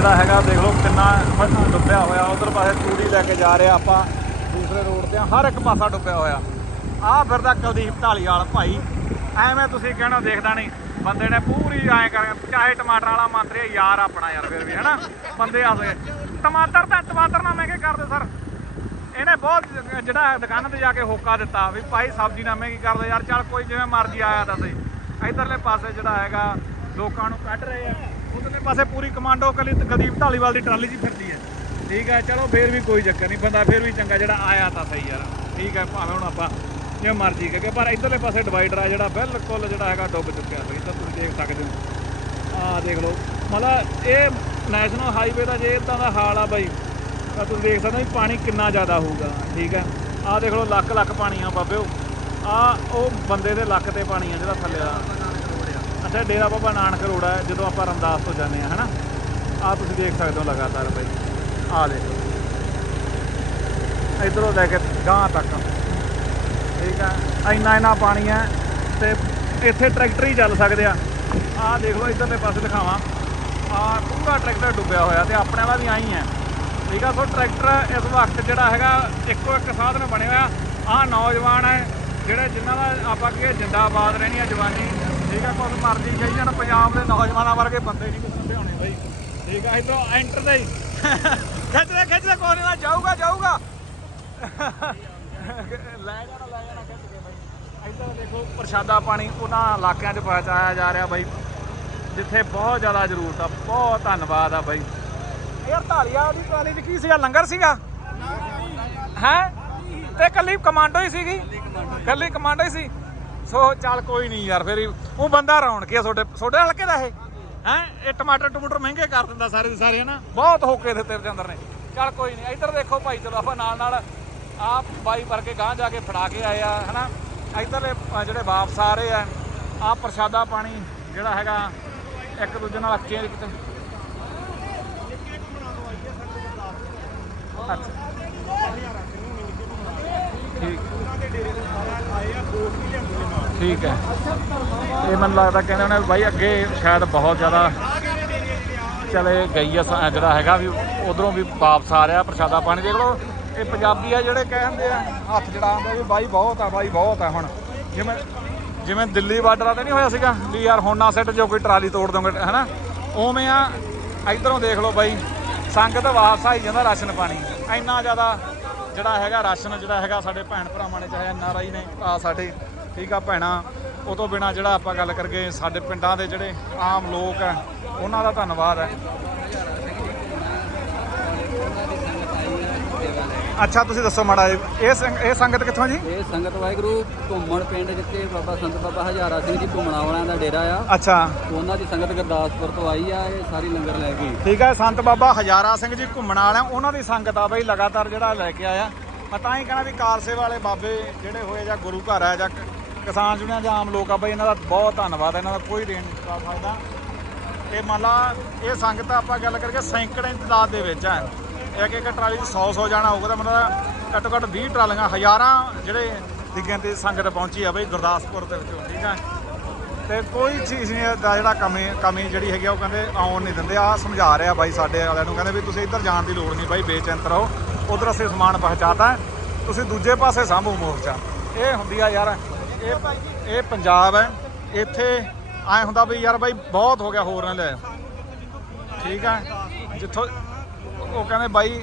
ਜਿਹੜਾ ਹੈਗਾ, ਦੇਖ ਲਓ ਕਿੰਨਾ ਡੁੱਬਿਆ ਹੋਇਆ। ਉਧਰ ਪਾਸੇ ਤੂੜੀ ਲੈ ਕੇ ਜਾ ਰਿਹਾ ਆਪਾਂ, ਦੂਸਰੇ ਰੋਡ ਤੇ ਹਰ ਇੱਕ ਪਾਸਾ ਡੁੱਬਿਆ ਹੋਇਆ। ਆਹ ਫਿਰਦਾ ਕੁਲਦੀਪ ਢਾਲੀਵਾਲ ਭਾਈ। ਐਵੇਂ ਤੁਸੀਂ ਕਹਿਣਾ ਦੇਖਦਾ ਨਹੀਂ। ਬੰਦੇ ਨੇ ਪੂਰੀ ਐਂ ਕਰ ਚਾਹੇ ਟਮਾਟਰ ਵਾਲਾ ਮੰਤਰੀ ਯਾਰ ਆਪਣਾ ਯਾਰ, ਫਿਰ ਵੀ, ਹੈਨਾ? ਬੰਦੇ ਆ ਟਮਾਟਰ ਤਾਂ, ਟਮਾਟਰ ਨਾ ਮਹਿੰਗੇ ਕਰਦੇ ਸਰ। ਇਹਨੇ ਬਹੁਤ, ਜਿਹੜਾ ਦੁਕਾਨਾਂ ਤੇ ਜਾ ਕੇ ਹੋਕਾ ਦਿੱਤਾ ਵੀ ਭਾਈ ਸਬਜ਼ੀ ਨਾ ਮਹਿੰਗੀ ਕਰਦੇ ਯਾਰ, ਚੱਲ ਕੋਈ ਜਿਵੇਂ ਮਰਜ਼ੀ ਆਇਆ ਤਾਂ ਸਹੀ ਇਧਰਲੇ ਪਾਸੇ ਜਿਹੜਾ ਹੈਗਾ, ਲੋਕਾਂ ਨੂੰ ਕੱਢ ਰਹੇ ਆ। ਉਧਰਲੇ ਪਾਸੇ ਪੂਰੀ ਕਮਾਂਡੋ ਕਲੀ ਕੁਲਦੀਪ ਢਾਲੀਵਾਲ ਦੀ ਟਰਾਲੀ ਜੀ ਫਿਰਦੀ ਹੈ। ਠੀਕ ਹੈ, ਚਲੋ ਫੇਰ ਵੀ ਕੋਈ ਚੱਕਰ ਨਹੀਂ, ਬੰਦਾ ਫੇਰ ਵੀ ਚੰਗਾ ਜਿਹੜਾ ਆਇਆ ਤਾਂ ਸਹੀ ਯਾਰ। ਠੀਕ ਹੈ, ਭਾਵੇਂ ਹੁਣ ਆਪਾਂ ਜਿਵੇਂ ਮਰਜ਼ੀ ਕਹੇ ਪਰ ਇਧਰਲੇ ਪਾਸੇ ਡਿਵਾਈਡਰ ਆ ਜਿਹੜਾ ਬਿਲਕੁਲ ਜਿਹੜਾ ਹੈਗਾ ਡੁੱਬ ਚੁੱਕਿਆ ਸੀ ਤਾਂ ਤੁਸੀਂ ਦੇਖ ਸਕਦੇ ਹੋ। ਆਹ ਦੇਖ ਲਓ, ਮਤਲਬ ਇਹ ਨੈਸ਼ਨਲ ਹਾਈਵੇ ਦਾ ਜੇ ਇਦਾਂ ਦਾ ਹਾਲ ਆ ਬਾਈ, ਤਾਂ ਤੁਸੀਂ ਦੇਖ ਸਕਦੇ ਹੋ ਵੀ ਪਾਣੀ ਕਿੰਨਾ ਜ਼ਿਆਦਾ ਹੋਊਗਾ, ਠੀਕ ਹੈ। ਆਹ ਦੇਖ ਲਓ ਲੱਖ ਲੱਖ ਪਾਣੀ ਆ ਬਾਬਿਓ। ਆ ਉਹ ਬੰਦੇ ਦੇ ਲੱਕ ਤੇ ਪਾਣੀ ਆ ਜਿਹੜਾ ਥੱਲੇ ਆ। ਅੱਛਾ, ਡੇਰਾ ਬਾਬਾ ਨਾਨਕ ਰੋਡ ਹੈ ਜਦੋਂ ਆਪਾਂ ਰਮਦਾਸ ਤੋਂ ਜਾਂਦੇ ਆ, ਹਨਾ? ਆ ਤੁਸੀਂ ਦੇਖ ਸਕਦੇ ਹੋ ਲਗਾਤਾਰ ਬਾਈ। ਆ ਦੇਖੋ ਇਧਰੋਂ ਲੈ ਕੇ ਗਾਂ ਤੱਕ। ਠੀਕ ਆ? ਇੰਨਾ ਇੰਨਾ ਪਾਣੀ ਹੈ ਤੇ ਇੱਥੇ ਟਰੈਕਟਰ ਹੀ ਚੱਲ ਸਕਦੇ ਆ। ਆਹ ਦੇਖ ਲਓ ਇਧਰਲੇ ਪਾਸੇ ਦਿਖਾਵਾਂ। ਆਹ ਪੂਰਾ ਟਰੈਕਟਰ ਡੁੱਬਿਆ ਹੋਇਆ ਤੇ ਆਪਣੇ ਵਾਲਾ ਵੀ ਆਈ ਹੈ ਠੀਕ ਆ, ਸੋ ਟਰੈਕਟਰ ਇਸ ਵਕਤ ਜਿਹੜਾ ਹੈਗਾ, ਇੱਕੋ ਇੱਕ ਸਾਧਨ ਬਣਿਆ ਹੋਇਆ। ਆਹ ਨੌਜਵਾਨ ਹੈ ਜਿਹੜੇ ਜਿਨ੍ਹਾਂ ਦਾ ਆਪਾਂ ਕੀ ਜਿੰਦਾਬਾਦ ਰਹਿਣੀ ਆ ਜਵਾਨੀ। ਠੀਕ ਆ ਕੁਝ ਮਰਜ਼ੀ ਕਹੀ ਜਾਣ ਪੰਜਾਬ ਦੇ ਨੌਜਵਾਨਾਂ ਵਰਗੇ ਬੰਦੇ ਨਹੀਂ ਕਿਸੇ ਬਈ ਠੀਕ ਆ ਇਧਰੋਂ ਐਂਟਰ ਦੇ ਖਿੱਚਦੇ ਖਿੱਚਦੇ ਕੋਈ ਨਾ ਜਾਊਗਾ ਜਾਊਗਾ। ਲੈ ਜਾਣਾ ਲੈ ਜਾਣਾ ਖਿੱਚ ਕੇ ਬਾਈ। ਇੱਧਰ ਦੇਖੋ ਪ੍ਰਸ਼ਾਦਾ ਪਾਣੀ ਉਹਨਾਂ ਇਲਾਕਿਆਂ 'ਚ ਪਹੁੰਚਾਇਆ ਜਾ ਰਿਹਾ ਬਾਈ ਜਿੱਥੇ ਬਹੁਤ ਜ਼ਿਆਦਾ ਜ਼ਰੂਰਤ ਆ ਬਹੁਤ ਧੰਨਵਾਦ ਆ ਬਾਈ। ਯਾਰ ਢਾਲੀਆ ਦੀ ਟਰਾਲੀ 'ਚ ਕੀ ਸੀਗਾ ਲੰਗਰ ਸੀਗਾ? ਹੈ? ਤੇ ਕੱਲੀ ਕਮਾਂਡੋ ਹੀ ਸੀਗੀ? ਕੱਲੀ ਕਮਾਂਡੋ ਹੀ ਸੀ? ਸੋ ਚੱਲ ਕੋਈ ਨਹੀਂ ਯਾਰ ਫਿਰ ਉਹ ਬੰਦਾ ਰੌਣਕ ਆ ਤੁਹਾਡੇ ਤੁਹਾਡੇ ਹਲਕੇ ਦਾ ਇਹ? ਹੈ? ਇਹ ਟਮਾਟਰ ਟਮੂਟਰ ਮਹਿੰਗੇ ਕਰ ਦਿੰਦਾ ਸਾਰੇ ਦੇ ਸਾਰੇ ਹਨਾ? ਬਹੁਤ ਹੋਕੇ ਦਿੱਤੇ ਰਜਿੰਦਰ ਨੇ। ਚੱਲ ਕੋਈ ਨਹੀਂ ਇੱਧਰ ਦੇਖੋ ਭਾਈ ਚਲੋ ਆਪਾਂ ਨਾਲ ਨਾਲ ਆਪ ਬਾਈ ਭਰ ਕੇ ਗਾਂ ਜਾ ਕੇ ਫੜਾ ਕੇ ਆਏ ਆ ਹਨਾ? ਇੱਧਰਲੇ ਅ, ਜਿਹੜੇ ਵਾਪਸ ਆ ਰਹੇ ਆ ਆ ਪ੍ਰਸ਼ਾਦਾ ਪਾਣੀ ਜਿਹੜਾ ਹੈਗਾ ਇੱਕ ਦੂਜੇ ਨਾਲ ਚੇਂਜ ਕਿਤੇ ਠੀਕ। ਠੀਕ ਹੈ। ਇਹ ਮੈਨੂੰ ਲੱਗਦਾ ਕਹਿੰਦੇ ਉਹਨੇ ਬਾਈ ਅੱਗੇ ਸ਼ਾਇਦ ਬਹੁਤ ਜ਼ਿਆਦਾ ਚਲੇ ਗਈ ਆ, ਸ- ਜਿਹੜਾ ਹੈਗਾ ਵੀ ਉਧਰੋਂ ਵੀ ਵਾਪਸ ਆ ਰਿਹਾ ਪ੍ਰਸ਼ਾਦਾ ਪਾਣੀ। ਦੇਖ ਲਓ, ਇਹ ਪੰਜਾਬੀ ਆ ਜਿਹੜੇ ਕਹਿੰਦੇ ਆ, ਹੱਥ ਜੜਾਉਂਦੇ ਵੀ ਬਾਈ ਬਹੁਤ ਆ, ਬਾਈ ਬਹੁਤ ਆ ਹੁਣ। ਜਿਵੇਂ ਜਿਵੇਂ ਦਿੱਲੀ ਬਾਰਡਰਾਂ ਤੇ ਨਹੀਂ ਹੋਇਆ ਸੀਗਾ ਵੀ ਯਾਰ ਹੁਣ ਨਾ ਸਿੱਟ ਜੋ ਕੋਈ ਟਰਾਲੀ ਤੋੜ ਦੋਗੇ, ਹੈਨਾ? ਉਵੇਂ ਆ, ਇਧਰੋਂ ਦੇਖ ਲਓ ਬਾਈ, ਸੰਗਤ ਵਾਪਸ ਆਈ ਜਾਂਦਾ ਰਾਸ਼ਨ ਪਾਣੀ। ਇੰਨਾ ਜ਼ਿਆਦਾ ਜਿਹੜਾ ਹੈਗਾ ਰਾਸ਼ਨ, ਜਿਹੜਾ ਹੈਗਾ ਸਾਡੇ ਭੈਣ ਭਰਾਵਾਂ ਨੇ, ਚਾਹੇ ਐਨ ਆਰ ਆਈ ਨੇ ਆ ਸਾਡੇ, ਠੀਕ ਆ ਭੈਣਾ। ਉਹ ਤੋਂ ਬਿਨਾ ਜਿਹੜਾ ਆਪਾਂ ਗੱਲ ਕਰਗੇ ਸਾਡੇ ਪਿੰਡਾਂ ਦੇ ਜਿਹੜੇ ਆਮ ਲੋਕ ਆ, ਉਹਨਾਂ ਦਾ ਧੰਨਵਾਦ ਹੈ। ਅੱਛਾ ਤੁਸੀਂ ਦੱਸੋ ਮਾੜਾ ਜਿਹਾ। ਇਹ ਸੰਗ- ਇਹ ਸੰਗਤ ਕਿੱਥੋਂ ਜੀ? ਇਹ ਸੰਗਤ ਵਾਹਿਗੁਰੂ ਘੁੰਮਣ ਪਿੰਡ ਜਿੱਥੇ ਬਾਬਾ ਸੰਤ ਬਾਬਾ ਹਜ਼ਾਰਾ ਸਿੰਘ ਜੀ ਘੁੰਮਣਾ ਵਾਲਿਆਂ ਦਾ ਡੇਰਾ ਆ। ਅੱਛਾ। ਉਹਨਾਂ ਦੀ ਸੰਗਤ ਗੁਰਦਾਸਪੁਰ ਤੋਂ ਆਈ ਆ ਇਹ ਸਾਰੀ ਲੰਗਰ ਲੈ ਕੇ। ਠੀਕ ਹੈ ਸੰਤ ਬਾਬਾ ਹਜ਼ਾਰਾ ਸਿੰਘ ਜੀ ਘੁੰਮਣ ਵਾਲਿਆਂ ਉਹਨਾਂ ਦੀ ਸੰਗਤ ਆ ਬਈ ਲਗਾਤਾਰ ਜਿਹੜਾ ਲੈ ਕੇ ਆਇਆ। ਮੈਂ ਤਾਂ ਹੀ ਕਹਿਣਾ ਵੀ ਕਾਲਸੇ ਵਾਲੇ ਬਾਬੇ ਜਿਹੜੇ ਹੋਏ ਜਾਂ ਗੁਰੂ ਘਰ ਆ ਜਾਂ ਕ- ਕਿਸਾਨ ਜੁੜਿਆ ਜਾਂ ਆਮ ਲੋਕ ਆ ਬਈ ਇਹਨਾਂ ਦਾ ਬਹੁਤ ਧੰਨਵਾਦ ਇਹਨਾਂ ਦਾ ਕੋਈ ਦੇਣ ਨਹੀਂ ਚੁਕਾ ਸਕਦਾ ਇਹ ਮੰਨ ਲਾ ਇਹ ਸੰਗਤ ਆਪਾਂ ਗੱਲ ਕਰਕੇ ਸੈਂਕੜੇ ਤਾਦਾਦ ਦੇ ਵਿੱਚ ਹੈ ਇੱਕ ਇੱਕ ਟਰਾਲੀ 'ਚ 100 100 ਜਾਣਾ ਹੋਊਗਾ ਤਾਂ ਮਤਲਬ ਘੱਟੋ ਘੱਟ 20 ਟਰਾਲੀਆਂ, ਹਜ਼ਾਰਾਂ ਜਿਹੜੇ ਦੀ ਗਿਣਤੀ ਸੰਗਤ ਪਹੁੰਚੀ ਆ ਬਈ ਗੁਰਦਾਸਪੁਰ ਦੇ ਵਿੱਚੋਂ, ਠੀਕ ਹੈ ਤੇ ਕੋਈ ਚੀਜ਼ ਨਹੀਂ ਦਾ ਜਿਹੜਾ ਕਮੀ ਕਮੀ ਜਿਹੜੀ ਹੈਗੀ ਆ, ਉਹ ਕਹਿੰਦੇ ਆਉਣ ਨਹੀਂ ਦਿੰਦੇ। ਆ ਸਮਝਾ ਰਿਹਾ ਬਾਈ ਸਾਡੇ ਵਾਲਿਆਂ ਨੂੰ, ਕਹਿੰਦੇ ਵੀ ਤੁਸੀਂ ਇੱਧਰ ਜਾਣ ਦੀ ਲੋੜ ਨਹੀਂ ਬਾਈ ਬੇਚਿੰਤ ਰਹੋ। ਉਧਰ ਅਸੀਂ ਸਮਾਨ ਪਹੁੰਚਾਤਾ। ਤੁਸੀਂ ਦੂਜੇ ਪਾਸੇ ਸਾਂਭੋ ਮੋਰਚਾ। ਇਹ ਹੁੰਦੀ ਆ ਯਾਰ, ਇਹ ਇਹ ਪੰਜਾਬ ਹੈ। ਇੱਥੇ ਐ ਹੁੰਦਾ ਵੀ ਯਾਰ ਬਾਈ, ਬਹੁਤ ਹੋ ਗਿਆ, ਹੋਰ ਨਾ ਲੈ। ਠੀਕ ਹੈ ਜਿੱਥੋਂ ਉਹ ਕਹਿੰਦੇ ਬਾਈ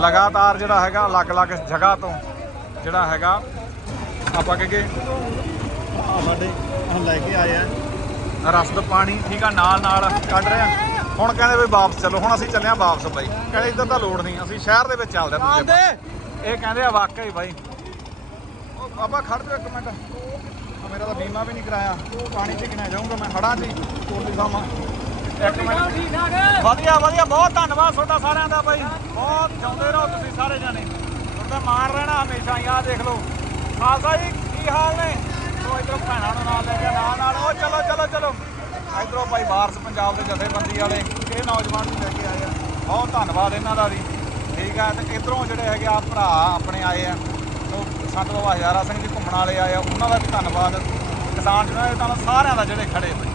ਲਗਾਤਾਰ ਜਿਹੜਾ ਹੈਗਾ ਅਲੱਗ-ਅਲੱਗ ਜਗ੍ਹਾ ਤੋਂ ਜਿਹੜਾ ਹੈਗਾ ਆਪਾਂ ਕਹੇ ਆ ਸਾਡੇ ਹੁਣ ਲੈ ਕੇ ਆਏ ਆ। ਰਸਦ ਪਾਣੀ ਠੀਕ ਆ ਨਾਲ ਨਾਲ ਕੱਢ ਰਹੇ ਆ। ਹੁਣ ਕਹਿੰਦੇ ਵੀ ਵਾਪਸ ਚੱਲੋ ਹੁਣ ਅਸੀਂ ਚੱਲੇ ਆ ਵਾਪਸ ਬਾਈ। ਕਹਿੰਦੇ ਇੱਧਰ ਤਾਂ ਲੋੜ ਨਹੀਂ ਅਸੀਂ ਸ਼ਹਿਰ ਦੇ ਵਿੱਚ ਚੱਲਦੇ ਆ ਦੂਜੇ ਪਾਸੇ। ਇਹ ਕਹਿੰਦੇ ਆ ਵਾਕਈ ਬਾਈ। ਉਹ ਆਪਾਂ ਖੜ ਜਾਓ ਇੱਕ ਮਿੰਟ। ਆ ਮੇਰਾ ਤਾਂ ਬੀਮਾ ਵੀ ਨਹੀਂ ਕਰਾਇਆ। ਪਾਣੀ ਚ ਕਿਨਾ ਜਾਊਂਗਾ ਮੈਂ ਹੜਾਂ 'ਚ ਹੀ। ਕੋਲੀ ਸਾਮਾ ਇੱਕ ਮਿੰਟ। ਵਧੀਆ ਵਧੀਆ, ਬਹੁਤ ਧੰਨਵਾਦ ਤੁਹਾਡਾ ਸਾਰਿਆਂ ਦਾ ਬਾਈ। ਬਹੁਤ ਜਿਉਂਦੇ ਰਹੋ ਤੁਸੀਂ ਸਾਰੇ ਜਾਣੇ। ਤੁਹਾਡਾ ਮਾਣ ਰਹਿਣਾ ਹਮੇਸ਼ਾ ਯਾਦ ਦੇਖ ਲਓ। ਖਾਲਸਾ ਜੀ, ਕੀ ਹਾਲ ਨੇ? ਸੋ ਇਧਰੋਂ ਭੈਣਾਂ ਨੂੰ ਨਾਲ ਲੈ ਕੇ, ਨਾਲ ਨਾਲ। ਉਹ ਚਲੋ ਚਲੋ ਚਲੋ। ਇਧਰੋਂ ਭਾਈ ਵਾਰਸ ਪੰਜਾਬ ਦੇ ਜਥੇਬੰਦੀ ਵਾਲੇ, ਇਹ ਨੌਜਵਾਨ ਨੂੰ ਲੈ ਕੇ ਆਏ ਆ। ਬਹੁਤ ਧੰਨਵਾਦ ਇਹਨਾਂ ਦਾ ਵੀ। ਠੀਕ ਆ, ਤੇ ਇਧਰੋਂ ਜਿਹੜੇ ਹੈਗੇ ਆ ਭਰਾ ਆਪਣੇ ਆਏ ਆ ਸੋ ਸੰਤ ਬਾਬਾ ਹਜ਼ਾਰਾ ਸਿੰਘ ਜੀ ਘੁੰਮਣ ਵਾਲੇ ਆਏ ਆ, ਉਹਨਾਂ ਦਾ ਵੀ ਧੰਨਵਾਦ। ਕਿਸਾਨ ਜਿਹਨਾਂ ਦੇ ਤਾਂ ਸਾਰਿਆਂ ਦਾ ਜਿਹੜੇ ਖੜੇ ਹੋਏ।